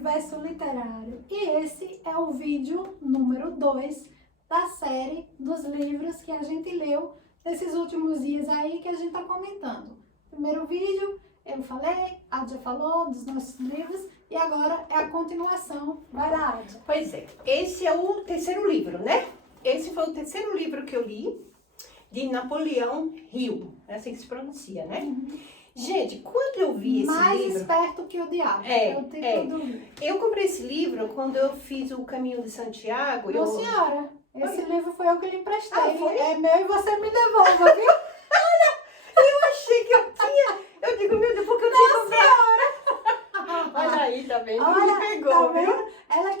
Universo Literário. E esse é o vídeo número 2 da série dos livros que a gente leu nesses últimos dias aí que a gente tá comentando. Primeiro vídeo, eu falei, a Adja falou dos nossos livros e agora é a continuação. Vai lá, Adja. Pois é, esse é o terceiro livro, né? Esse foi o terceiro livro que eu li, de Napoleão Hill, é assim que se pronuncia, né? Gente, quando eu vi esse Mais livro... esperto que o diabo, É, o título do livro. Eu comprei esse livro quando eu fiz o Caminho de Santiago. Não, senhora, esse livro foi eu que lhe emprestei. Ah, foi? É meu e você me devolva, viu? Eu achei que eu tinha... Eu digo, meu Deus, porque eu tinha comprado. Olha aí, tá vendo? Olha, Me pegou, tá viu? vendo? Ela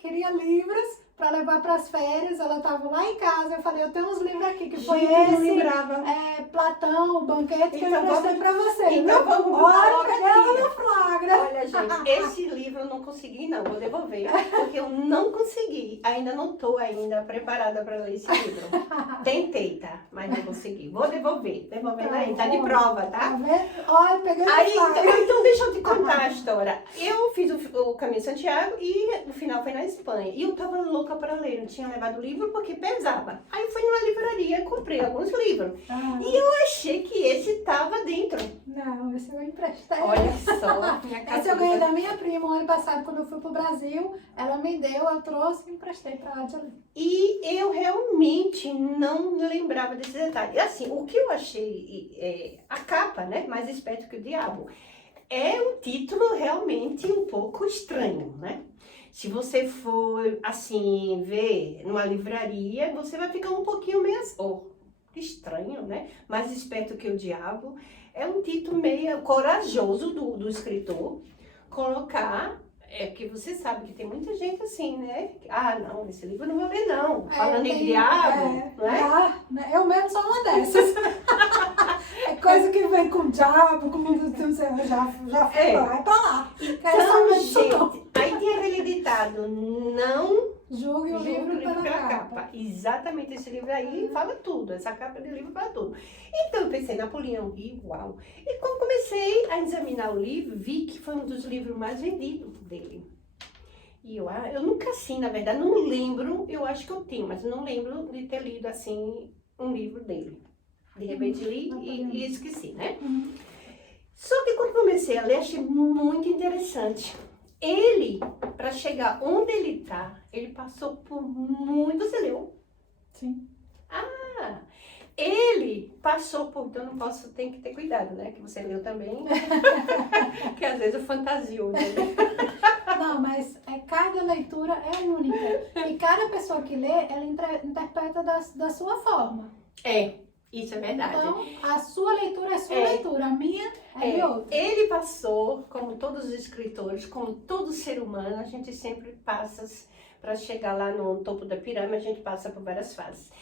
queria livros para levar para as férias, ela estava lá em casa, eu falei, eu tenho uns livros aqui, que foi Gente, eu não esse, lembrava. Platão, o banquete, que eu Então emprestei para você. Então viu? vamos Olha, logo peguei ela aqui. no flagra. Olha, gente, esse livro eu não consegui, não. Vou devolver, porque eu não consegui. Ainda não tô preparada para ler esse livro. Tentei, tá? Mas não consegui. Vou devolver. Devolvendo aí. Tá de prova, Tá tá? vendo? Olha, peguei no Aí, flagra. então deixa eu te contar a história. Eu fiz o Caminho de Santiago e o final foi na Espanha. E eu tava louca para ler. Não tinha levado o livro porque pesava. Aí eu fui numa livraria e comprei alguns livros. Ah, E eu achei que esse tava dentro. não, esse eu emprestei. Olha só, minha Esse eu ganhei cabeça. da minha prima o ano passado, quando eu fui pro Brasil. Ela me deu, eu trouxe e emprestei pra ela de ler. E eu realmente não lembrava desse detalhe. E assim, o que eu achei, a capa, né, mais esperto que o diabo, é um título realmente um pouco estranho, né? Se você for, assim, ver numa livraria, você vai ficar um pouquinho meio estranho, né? Mais esperto que o diabo. É um título meio corajoso do escritor colocar, que você sabe que tem muita gente assim, né? Ah, não, esse livro eu não vou ler, não. Falando em diabo, não é? Né? Eu mesmo sou uma dessas. É coisa que vem com diabo, já foi lá, é pra lá. Quero Então, saber disso não. gente, aí tem aquele ditado, não Julgue o julgue o livro livro pela capa. Exatamente, esse livro aí fala tudo, essa capa de livro fala tudo. Então eu pensei, Napoleão Hill, uau. E quando comecei a examinar o livro, vi que foi um dos livros mais vendidos dele. E eu nunca assim, na verdade, não lembro, eu acho que eu tenho, mas não lembro de ter lido assim um livro dele. De repente li e esqueci, né? Só que quando comecei a ler, achei muito interessante. Ele, para chegar onde ele tá, ele passou por muito... Você leu? Sim. Ah, ele passou por... Então, não posso... Tem que ter cuidado, né? Que você leu também. Que às vezes eu fantasio, né? Não, mas cada leitura é única. E cada pessoa que lê, ela interpreta da sua forma. Isso é verdade. Então, a sua leitura é sua leitura, a minha é de outra. Ele passou, como todos os escritores, como todo ser humano, a gente sempre passa, para chegar lá no topo da pirâmide, a gente passa por várias fases.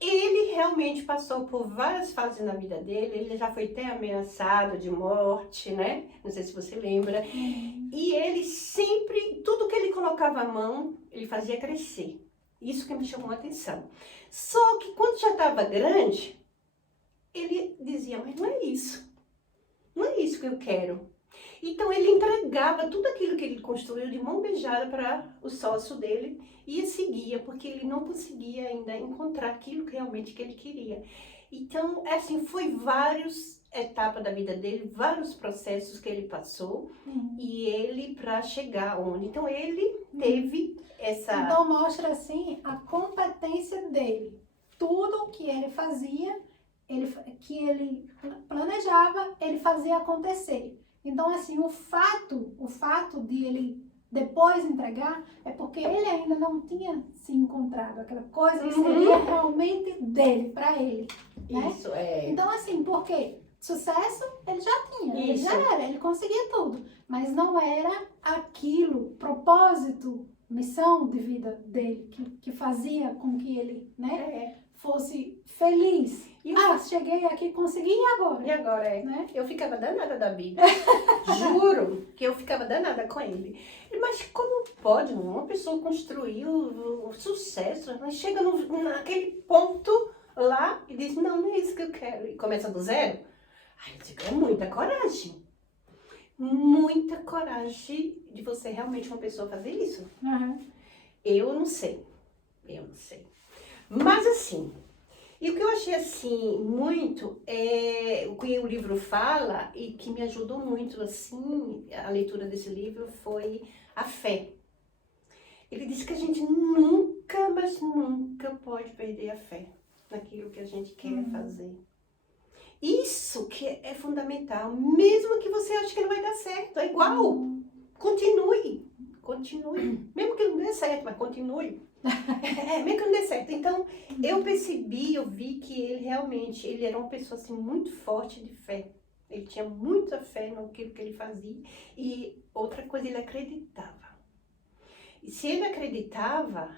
Ele realmente passou por várias fases na vida dele, ele já foi até ameaçado de morte, né? Não sei se você lembra. E ele sempre, tudo que ele colocava a mão, ele fazia crescer. Isso que me chamou a atenção. Só que quando já estava grande, ele dizia, mas não é isso. Não é isso que eu quero. Então ele entregava tudo aquilo que ele construiu de mão beijada para o sócio dele e seguia, porque ele não conseguia ainda encontrar aquilo que realmente que ele queria. Então, assim, foi várias etapas da vida dele, vários processos que ele passou e ele para chegar onde. Então ele teve essa... Então mostra assim a competência dele. Tudo que ele fazia, que ele planejava, ele fazia acontecer. Então, assim, o fato de ele depois entregar é porque ele ainda não tinha se encontrado, aquela coisa que seria realmente dele, para ele, né? Isso, é. Então, assim, porque sucesso ele já tinha, ele Isso. já era, ele conseguia tudo, mas não era aquilo, propósito, missão de vida dele, que fazia com que ele, né, fosse feliz. Cheguei aqui, consegui, e agora? E agora, Né? eu ficava danada da vida. Juro que eu ficava danada com ele. Mas como pode uma pessoa construir o sucesso, mas chega naquele ponto lá e diz, não é isso que eu quero. E começa do zero. Ai, eu digo, é muita coragem. muita coragem de você realmente uma pessoa fazer isso. Aham. Eu não sei. Mas assim, e o que eu achei assim muito é o que o livro fala e que me ajudou muito assim, a leitura desse livro foi a fé. Ele diz que a gente nunca, mas nunca pode perder a fé naquilo que a gente quer fazer. Isso que é fundamental, mesmo que você ache que não vai dar certo, é igual. Continue. Mesmo que não dê certo, mas continue. Mesmo que não dê certo. Então, eu vi que ele realmente, ele era uma pessoa assim muito forte de fé. Ele tinha muita fé naquilo que ele fazia. E outra coisa, ele acreditava. E se ele acreditava,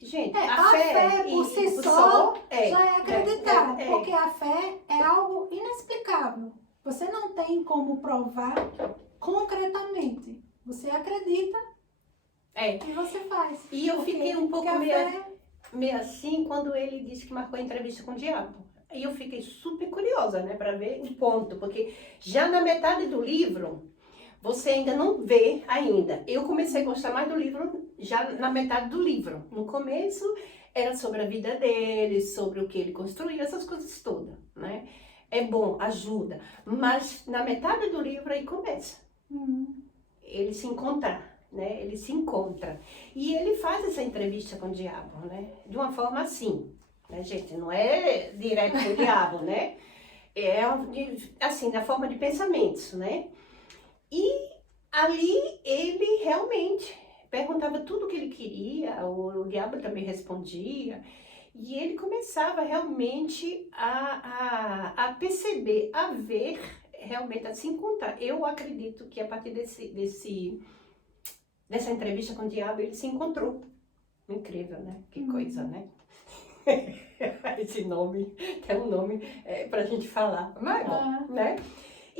gente, A fé por si só já é acreditar, é. porque a fé é algo inexplicável. Você não tem como provar concretamente. Você acredita e você faz. E eu fiquei um pouco porque a fé... meio assim quando ele disse que marcou a entrevista com o diabo. Aí eu fiquei super curiosa, né, para ver o ponto, porque já na metade do livro, você ainda não vê ainda. Eu comecei a gostar mais do livro já na metade do livro. No começo era sobre a vida dele, sobre o que ele construiu, essas coisas todas, né? É bom, ajuda. Mas na metade do livro aí começa. Ele se encontrar, né? Ele se encontra. E ele faz essa entrevista com o diabo, né? De uma forma assim, né, gente? Não é direto com o diabo, né? É assim, na forma de pensamentos, né? E ali ele realmente perguntava tudo o que ele queria, o diabo também respondia, e ele começava realmente a perceber, a ver, realmente a se encontrar. Eu acredito que a partir dessa entrevista com o diabo, ele se encontrou. Incrível, né? Que coisa, né? Esse nome, é um nome pra gente falar, mas é bom, né?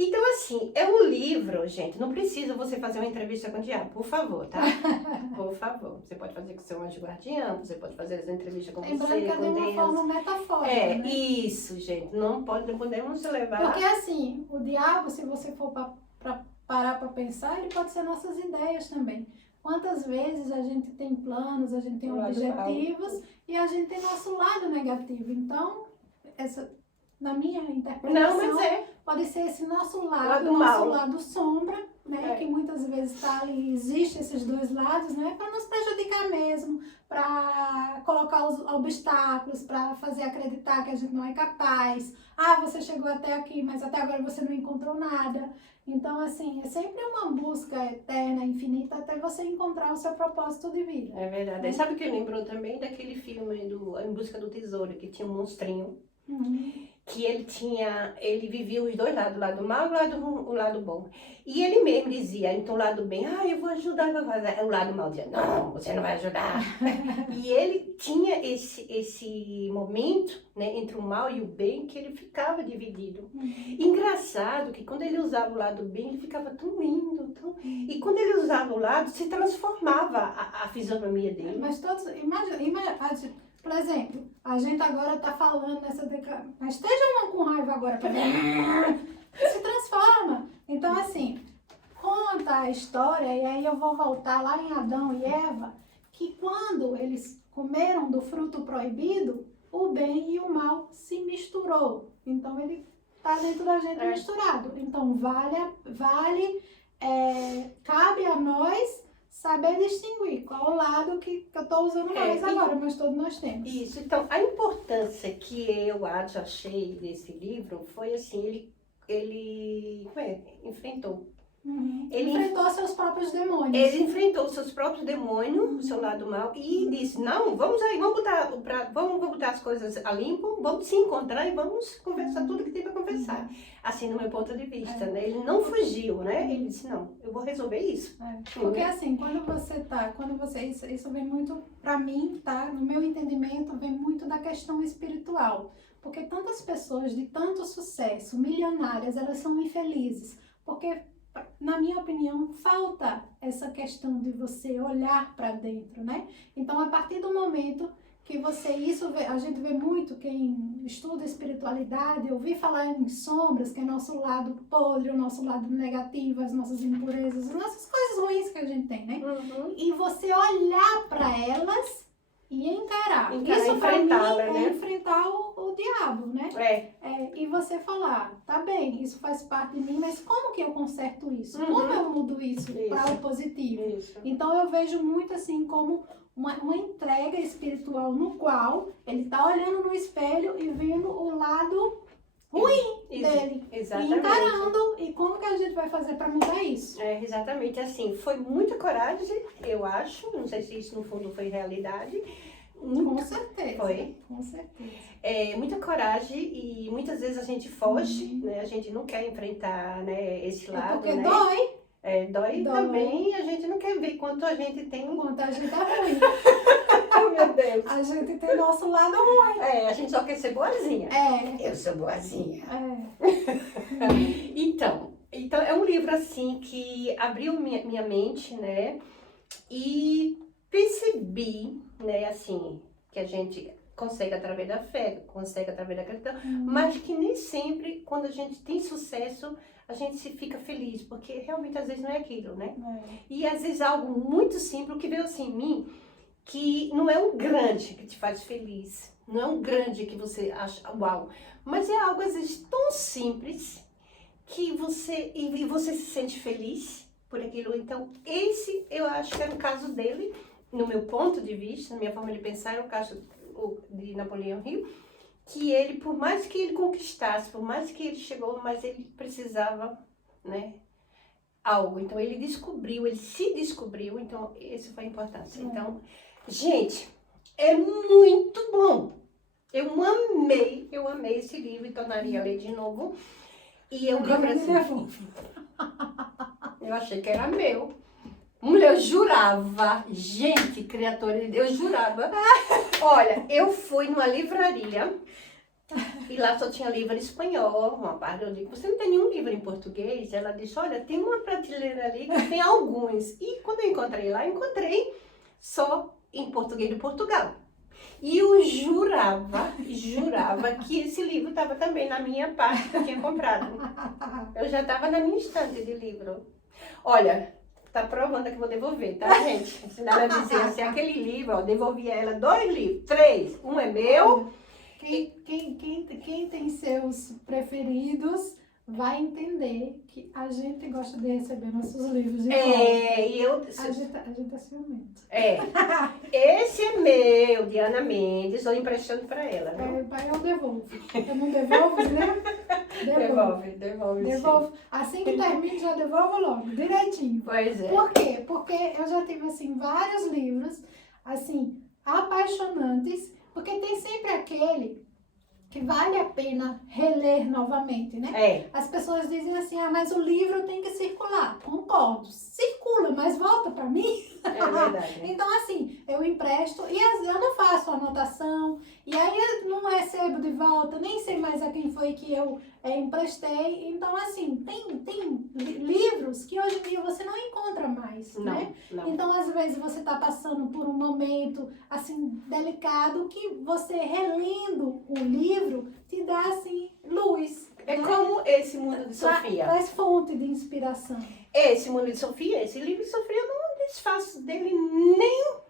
Então, assim, é um livro, gente, não precisa você fazer uma entrevista com o diabo, por favor, tá? Por favor. Você pode fazer com o seu anjo guardião, você pode fazer essa entrevista com Lembrando você, que é de com uma Deus. forma metafórica, né? Isso, gente, não podemos levar... Porque assim, o diabo, se você for parar para pensar, ele pode ser nossas ideias também. Quantas vezes a gente tem planos, a gente tem objetivos e a gente tem nosso lado negativo. Então, na minha interpretação, pode ser esse nosso lado lado sombra, né? Que muitas vezes está ali, existe esses dois lados, né? Para nos prejudicar mesmo, para colocar os obstáculos, para fazer acreditar que a gente não é capaz. Ah, você chegou até aqui, mas até agora você não encontrou nada. Então, assim, é sempre uma busca eterna, infinita, até você encontrar o seu propósito de vida. É verdade. Né? Sabe o que lembrou também daquele filme Em Busca do Tesouro, que tinha um monstrinho? Que ele vivia os dois lados, o lado mal e o lado bom. E ele mesmo dizia, então o lado bem, eu vou ajudar, o lado mal dizia, não, você não vai ajudar. E ele tinha esse momento, né, entre o mal e o bem, que ele ficava dividido. Engraçado que quando ele usava o lado bem, ele ficava tão lindo, e quando ele usava o lado, se transformava a fisionomia dele. Mas todos, imagina, por exemplo, a gente agora tá falando nessa declaração, mas esteja uma com raiva agora, se transforma. Então, assim, conta a história, e aí eu vou voltar lá em Adão e Eva, que quando eles comeram do fruto proibido, o bem e o mal se misturou. Então, ele tá dentro da gente misturado. Então, cabe a nós saber distinguir qual o lado que eu estou usando mais agora, mas todos nós temos. Isso, então a importância que eu achei desse livro foi assim, ele enfrentou. Ele enfrentou seus próprios demônios. Ele enfrentou seus próprios demônios, o seu lado mal, e disse, não, vamos botar as coisas a limpo, vamos se encontrar e vamos conversar tudo que tem para conversar. Assim, no meu ponto de vista, né? Ele não fugiu, né? Ele disse, não, eu vou resolver isso. Porque assim, isso vem muito, para mim, tá? No meu entendimento, vem muito da questão espiritual. Porque tantas pessoas de tanto sucesso, milionárias, elas são infelizes. Porque, na minha opinião, falta essa questão de você olhar para dentro, né? Então, a partir do momento que a gente vê muito quem estuda espiritualidade, ouvir falar em sombras, que é nosso lado podre, o nosso lado negativo, as nossas impurezas, as nossas coisas ruins que a gente tem, né? Uhum. E você olhar para elas e encarar. Isso para mim né? enfrentar o diabo, né? E você falar, tá bem, isso faz parte de mim, mas como que eu conserto isso? Uhum. Como eu mudo isso para o positivo? Isso. Então eu vejo muito assim como uma entrega espiritual no qual ele tá olhando no espelho e vendo o lado ruim dele. Exatamente. E encarando, e como que a gente vai fazer para mudar isso? Exatamente, assim, foi muita coragem, eu acho, não sei se isso no fundo foi realidade. Com certeza. Foi. Com certeza. Muita coragem e muitas vezes a gente foge, né? A gente não quer enfrentar, né, esse lado, porque né? dói. Dói também, a gente não quer ver quanto a gente tem. Quanto a gente é ruim. Ai, meu Deus. A gente tem nosso lado ruim. A gente só quer ser boazinha. Eu sou boazinha. Então, é um livro assim que abriu minha mente, né? E percebi, né, assim, que a gente consegue através da fé, consegue através da gratidão, mas que nem sempre, quando a gente tem sucesso, a gente se fica feliz, porque realmente às vezes não é aquilo, né? E às vezes algo muito simples, o que veio assim em mim, que não é um grande que te faz feliz, não é um grande que você acha uau, mas é algo às vezes tão simples que você se sente feliz por aquilo. Então esse eu acho que era o caso dele, no meu ponto de vista, na minha forma de pensar, é o caso de Napoleão Hill, que ele, por mais que ele conquistasse, por mais que ele chegou, mas ele precisava, né, algo. Então ele se descobriu, então essa foi a importância. Então, gente, é muito bom. Eu amei esse livro e tornaria a ler de novo. E eu eu achei que era meu. Mulher, eu jurava, gente, criatura de Deus, eu jurava. Olha, eu fui numa livraria e lá só tinha livro em espanhol, uma parte. Eu digo, você não tem nenhum livro em português? Ela disse, olha, tem uma prateleira ali que tem alguns. E quando eu encontrei lá, eu encontrei só em português de Portugal. E eu jurava que esse livro estava também na minha parte que eu tinha comprado. Eu já estava na minha estante de livro. Olha, tá provando que eu vou devolver, tá, gente? Se ela dizer assim, aquele livro, ó, devolvi a ela 2 livros, 3, um é meu. Quem tem seus preferidos vai entender que a gente gosta de receber nossos livros de volta. A gente é ciumento. Esse é meu, de Ana Mendes, estou emprestando para ela. Eu devolvo. Eu não devolvo, né? Devolve. Assim que termine, já devolvo logo, direitinho. Pois é. Por quê? Porque eu já tive, assim, vários livros, assim, apaixonantes, porque tem sempre aquele que vale a pena reler novamente, né? As pessoas dizem assim, mas o livro tem que circular. Concordo, circula, mas volta para mim. É verdade. Então, assim, eu empresto e eu não faço anotação, e aí eu não recebo de volta, nem sei mais a quem foi que eu emprestei. Então, assim, tem livros que hoje em dia você não encontra mais, né? Não. Então, às vezes, você está passando por um momento, assim, delicado, que você relendo o livro te dá, assim, luz. É né? como esse Mundo de Sofia. Traz fonte de inspiração. Esse Mundo de Sofia, esse livro de Sofia, eu não desfaço dele nem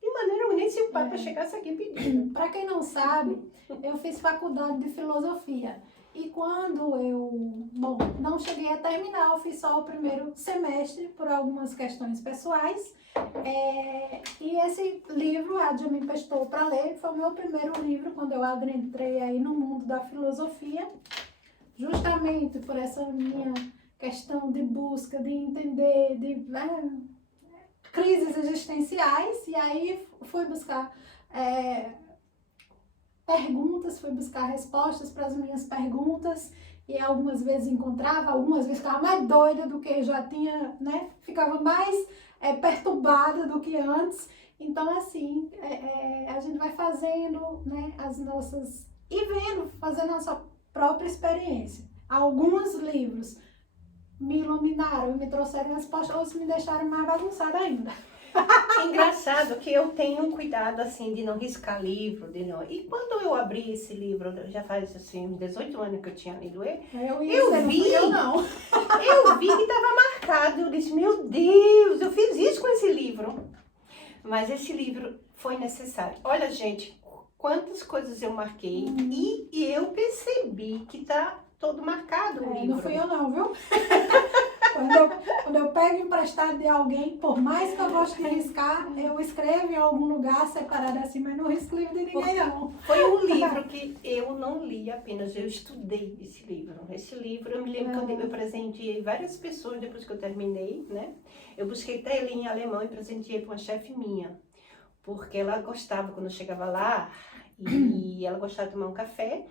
de maneira nem se o Papa chegasse aqui pedindo. Para quem não sabe, eu fiz faculdade de filosofia. E quando eu, não cheguei a terminar, eu fiz só o primeiro semestre por algumas questões pessoais. E esse livro, a Adja me emprestou para ler, foi o meu primeiro livro quando eu adentrei aí no mundo da filosofia, justamente por essa minha questão de busca, de entender, de crises existenciais. E aí fui buscar perguntas, fui buscar respostas para as minhas perguntas, e algumas vezes encontrava, algumas vezes ficava mais doida do que já tinha, né? Ficava mais perturbada do que antes. Então, assim, a gente vai fazendo, né, as nossas... e vendo, fazendo a nossa própria experiência. Alguns livros me iluminaram, me trouxeram respostas, outros me deixaram mais bagunçada ainda. Engraçado que eu tenho um cuidado assim de não riscar livro, de não. E quando eu abri esse livro, já faz assim uns 18 anos que eu tinha lido ele, Eu vi, não. eu vi que estava marcado. Eu disse, meu Deus, eu fiz isso com esse livro. Mas esse livro foi necessário. Olha, gente, quantas coisas eu marquei e eu percebi que tá todo marcado o livro. Não fui eu não, viu? Quando eu pego emprestado de alguém, por mais que eu goste de riscar, eu escrevo em algum lugar separado assim, mas não risco livro de ninguém não. Foi um livro que eu não li apenas, eu estudei esse livro. Esse livro, eu me lembro que eu presenteei várias pessoas depois que eu terminei, né? Eu busquei até ele em alemão e presenteei para uma chefe minha. Porque ela gostava, quando eu chegava lá, e ela gostava de tomar um café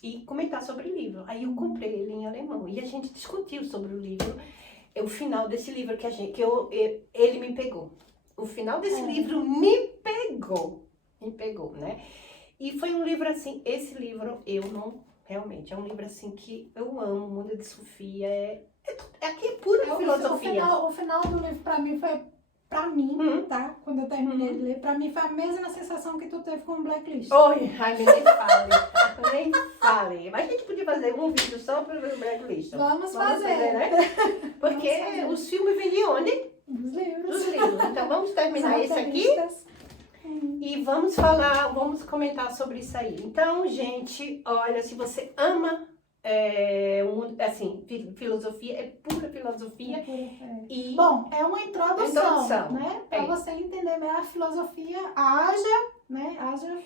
e comentar sobre o livro. Aí eu comprei ele em alemão e a gente discutiu sobre o livro. O final desse livro ele me pegou. O final desse livro me pegou, né? E foi um livro assim, esse livro eu não, realmente, é um livro assim que eu amo, O Mundo de Sofia, aqui é pura filosofia. O final do livro pra mim foi, tá? Quando eu terminei de ler, pra mim foi a mesma sensação que tu teve com o Blacklist. Oi, ai, nem fale. Mas a gente podia fazer um vídeo só para o Blacklist. Vamos fazer, né? Porque os filmes vêm de onde? Dos livros. Dos livros. Então vamos terminar esse aqui e vamos comentar sobre isso aí. Então, gente, olha, se você ama assim, filosofia, é pura filosofia. E bom, é uma introdução. Né? Para você entender melhor a filosofia,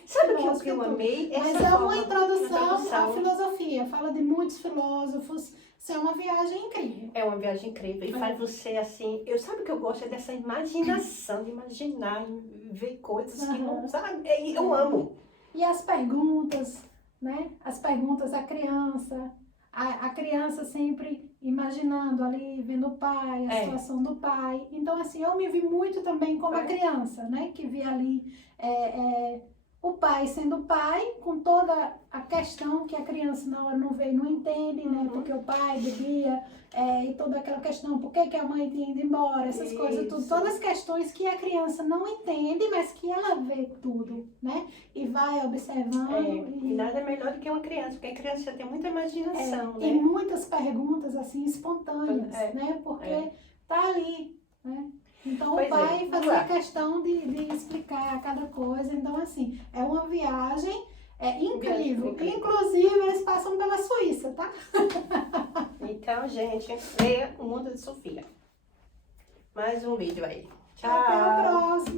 sabe o que eu amei? Mas é uma introdução à filosofia. Fala de muitos filósofos. Isso é uma viagem incrível. É uma viagem incrível. E faz você assim. Sabe o que eu gosto? É dessa imaginação, de imaginar, ver coisas que não sabe. Eu amo. E as perguntas, né? As perguntas da criança. A criança sempre imaginando ali, vendo o pai, a situação do pai. Então, assim, eu me vi muito também como a criança, né? Que via ali o pai sendo pai, com toda a questão que a criança na hora não vê e não entende, né? Porque o pai bebia, e toda aquela questão, por que a mãe tinha ido embora, essas coisas, tudo. Todas as questões que a criança não entende, mas que ela vê tudo, né? E vai observando. E nada melhor do que uma criança, porque a criança já tem muita imaginação, né? E muitas perguntas, assim, espontâneas, né? Porque tá ali, né? Então, o pai fazia questão de explicar cada coisa. Então, assim, é uma viagem incrível. Inclusive, eles passam pela Suíça, tá? Então, gente, leia O Mundo de Sofia. Mais um vídeo aí. Tchau! Até o próximo!